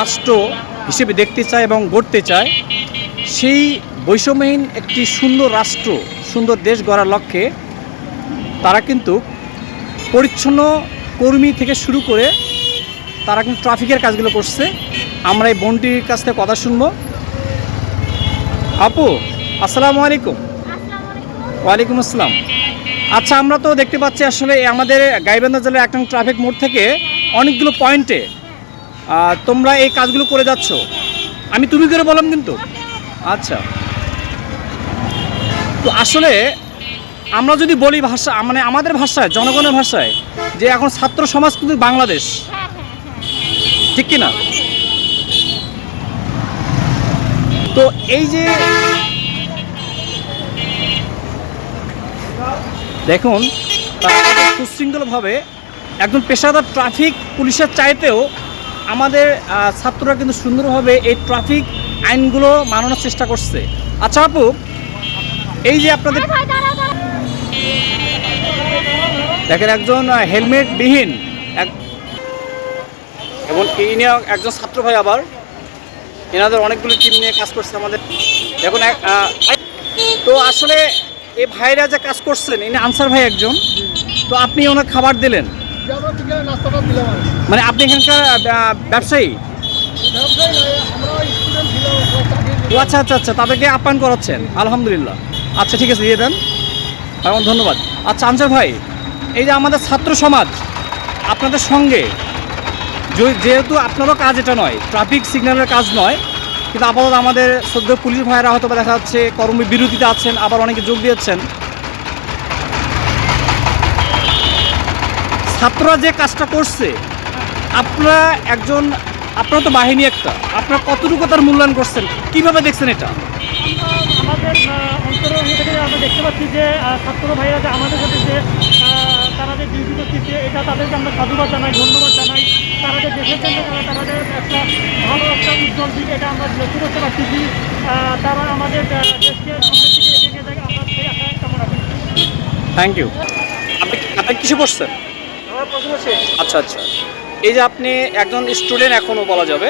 রাষ্ট্র হিসেবে দেখতে চায় এবং গড়তে চায়, সেই বৈষম্যহীন একটি সুন্দর রাষ্ট্র, সুন্দর দেশ গড়ার লক্ষ্যে তারা কিন্তু পরিচ্ছন্ন কর্মী থেকে শুরু করে তারা কিন্তু ট্রাফিকের কাজগুলো করছে। আমরা এই বোনটির কাছ থেকে কথা শুনবো। আপু, আসসালামু আলাইকুম। ওয়ালাইকুম আসসালাম। আচ্ছা, আমরা তো দেখতে পাচ্ছি আসলে আমাদের গাইবান্ধা জেলার ১ নং ট্রাফিক মোড় থেকে অনেকগুলো পয়েন্টে তোমরা এই কাজগুলো করে যাচ্ছ। আমি তুমি করে বললাম কিন্তু। আচ্ছা, তো আসলে আমরা যদি বলি ভাষা, মানে আমাদের ভাষায়, জনগণের ভাষায়, যে এখন ছাত্র সমাজ কিন্তু বাংলাদেশ, ঠিক কিনা? তো এই যে দেখুন, তারা সুশৃঙ্খলভাবে একজন পেশাদার ট্রাফিক পুলিশের চাইতেও আমাদের ছাত্ররা কিন্তু সুন্দরভাবে এই ট্রাফিক আইনগুলো মানানোর চেষ্টা করছে। আচ্ছা আপু, এই যে আপনাদের দেখেন একজন হেলমেটবিহীন এবং ইনি একজন ছাত্র ভাই, আবার এনাদের অনেকগুলো টিম নিয়ে কাজ করছে আমাদের। দেখুন তো আসলে এই ভাইরা যে কাজ করছেন, ইনি আনসার ভাই একজন, তো আপনি ওনার খাবার দিলেন, মানে আপনি এখানকার ব্যবসায়ী? ও আচ্ছা আচ্ছা আচ্ছা, তাদেরকে আপ্যায়ন করাচ্ছেন, আলহামদুলিল্লাহ। আচ্ছা ঠিক আছে, দিয়ে দেন, এখন ধন্যবাদ। আচ্ছা আনসার ভাই, এই যে আমাদের ছাত্র সমাজ আপনাদের সঙ্গে, যেহেতু আপনারও কাজ এটা নয়, ট্রাফিক সিগন্যালের কাজ নয়, কিন্তু আপাতত আমাদের সদ্য পুলিশ ভাইয়েরা হয়তো দেখা যাচ্ছে কর্মবিরতিতে আছেন, আবার অনেকে যোগ দিয়েছেন। ছাত্ররা যে কাজটা করছে, আপনারা আপনার তো বাহিনী একটা, আপনারা কতটুকু তার মূল্যায়ন করছেন, কিভাবে দেখছেন এটা? আমাদের অন্তরের থেকে আমরা দেখতে পাচ্ছি যে ছাত্র ভাইরা যে আমাদের সাথে যে তারা যে ডিউটি করতেছে, এটা তাদেরকে আমরা সাধুবাদ জানাই, ধন্যবাদ জানাই। তারা যে দেশের জন্য তাদের একটা ভালো একটা উজ্জ্বল দিক, এটা আমরা লক্ষ্য করতে পারতেছি। তারা আমাদের দেশকে সামনের দিকে এগিয়ে যায়, আমরা সেই আশায় কামনা করি। Thank you. আপনি কিসে পড়ছেন? আচ্ছা আচ্ছা, এই যে আপনি একজন স্টুডেন্ট এখনও বলা যাবে,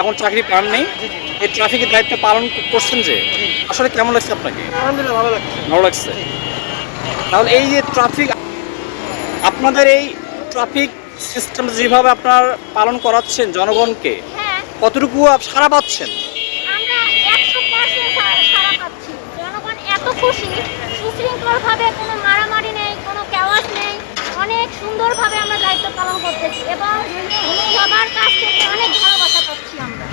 এখন চাকরি পান নেই, এই ট্রাফিকের দায়িত্ব পালন করছেন, যে আসলে কেমন লাগছে আপনাকে? আলহামদুলিল্লাহ, ভালো লাগছে। ভালো লাগছে। তাহলে এই যে ট্রাফিক, আপনাদের এই ট্রাফিক সিস্টেম যেভাবে আপনার পালন করাচ্ছেন জনগণকে, কতটুকু সাড়া পাচ্ছেন? আমরা 100% সাড়া পাচ্ছি। জনগণ এত খুশি, সুশৃঙ্খলভাবে কোনো মারামারি নেই, কোনো কেওয়াস নেই, অনেক সুন্দরভাবে আমরা দায়িত্ব পালন করতেছি এবং সবার কাছ থেকে অনেক ভালোবাসা পাচ্ছি আমরা।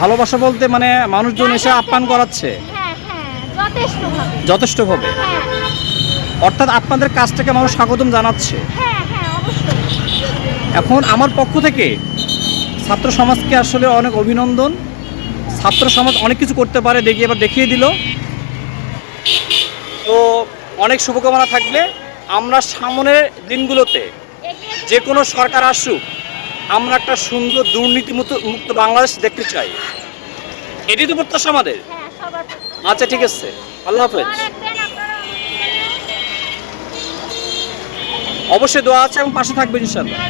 ভালোবাসা বলতে মানে মানুষজন এসে আপ্যায়ন করাচ্ছে? হ্যাঁ হ্যাঁ, যথেষ্টভাবে। যথেষ্টভাবে, হ্যাঁ অর্থাৎ আপনাদের কাজটাকে মানুষ স্বাগতম জানাচ্ছে। হ্যাঁ হ্যাঁ, অবশ্যই। এখন আমার পক্ষ থেকে ছাত্র সমাজকে আসলে অনেক অভিনন্দন। ছাত্র সমাজ অনেক কিছু করতে পারে, এবার দেখিয়ে দিল। তো অনেক শুভকামনা থাকবে। আমরা সামনের দিনগুলোতে যে কোনো সরকার আসুক, আমরা একটা সুন্দর দুর্নীতিমুক্ত বাংলাদেশ দেখতে চাই। এটি তো প্রত্যাশা আমাদের। হ্যাঁ, সবার। আচ্ছা ঠিক আছে, আল্লাহ হাফেজ। অবশ্যই দোয়া আছে এবং পাশে থাকবে ইনশাআল্লাহ।